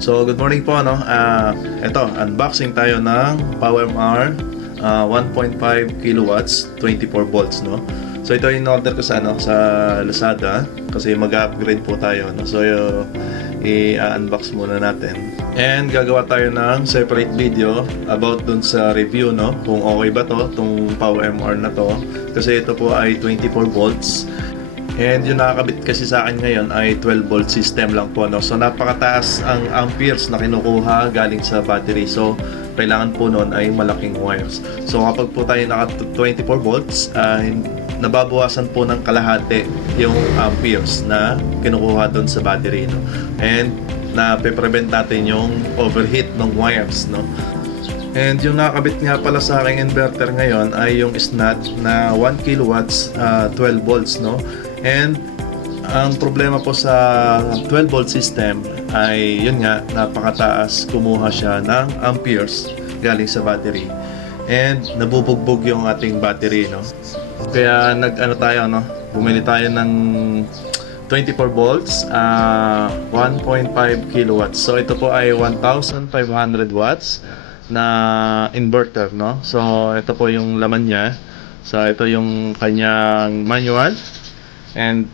So, good morning po, no? Ito, unboxing tayo ng PowerMR 1.5 kilowatts, 24 volts, no? So, ito yung order ko sa Lazada kasi mag-upgrade po tayo, no? So, i-unbox muna natin. And gagawa tayo ng separate video about dun sa review, no? Kung okay ba to, tong PowerMR na to. Kasi ito po ay 24 volts. And yung nakakabit kasi sa akin ngayon ay 12 volt system lang po, no? So napakataas ang amperes na kinukuha galing sa battery. So kailangan po nun ay malaking wires. So kapag po tayo naka 24 volts, nababawasan po ng kalahati yung amperes na kinukuha doon sa battery, no? And na-prevent natin yung overheat ng wires, no? And yung nakakabit nga pala sa aking inverter ngayon ay yung SNAT na 1 kilowatts, 12 volts, no? And ang problema po sa 12 volt system ay yun nga, napakataas, kumuha siya ng amperes galing sa battery. And nabubugbog yung ating battery, no? Kaya tayo, no? Bumili tayo ng 24 volts, 1.5 kilowatts. So ito po ay 1,500 watts na inverter, no? So ito po yung laman niya. So ito yung kanyang manual. And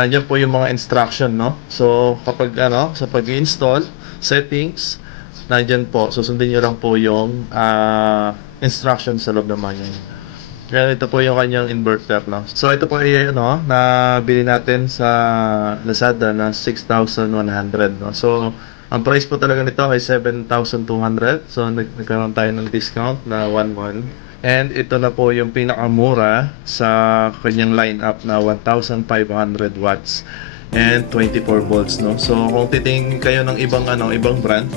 nandiyan po yung mga instruction, no? So kapag sa pag-install settings, nandiyan po, susundin niyo lang po yung instruction sa loob ng manual. Kaya ito po yung kanyang inverter, no? So ito po ay nabili natin sa Lazada na 6,100, no? So ang price po talaga nito ay 7,200. So nagkaroon tayo ng discount na 1,100. And ito na po yung pinakamura sa kanyang lineup na 1,500 watts and 24 volts, no? So kung titingin kayo ng ibang brand,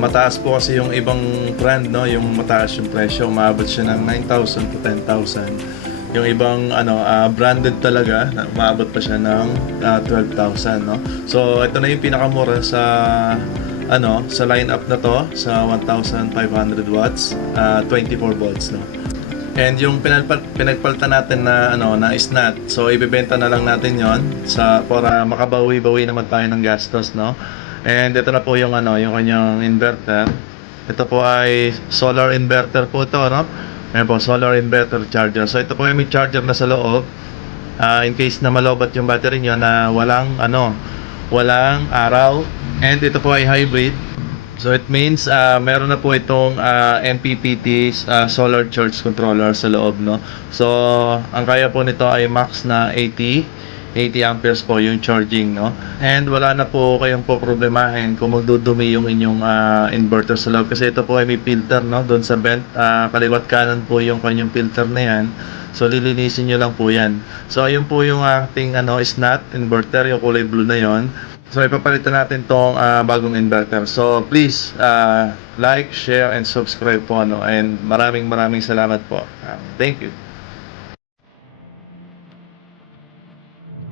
mataas po kasi yung ibang brand, no? Yung mataas yung presyo, umabot siya ng 9,000 to 10,000. Yung ibang branded talaga, umabot pa siya ng 12,000, no? So ito na yung pinakamura sa sa lineup na to, sa 1,500 watts, 24 volts, no? And yung pinagpalitan natin na na SNAT, so ibebenta na lang natin yon para makabawi-bawi naman tayo ng gastos, no? And ito na po yung yung kanyang inverter. Ito po ay solar inverter po ito, no? Ayan po, solar inverter charger. So ito po yung may charger na sa loob, in case na malobat yung battery nyo na walang araw. And ito po ay hybrid. So it means meron na po itong MPPT solar charge controller sa loob, no? So ang kaya po nito ay max na 80 amperes po yung charging, no? And wala na po kayong problemahin kung magdudumi yung inyong inverter sa loob, kasi ito po ay may filter, no? Doon sa vent, kaliwat kanan po yung kanyang filter na yan. So lilinisin nyo lang po yan. So ayun po yung ating SNAT inverter, yung kulay blue na yon. So ipapalitan natin tong bagong inverter. So please like, share and subscribe po, and maraming salamat po. Thank you.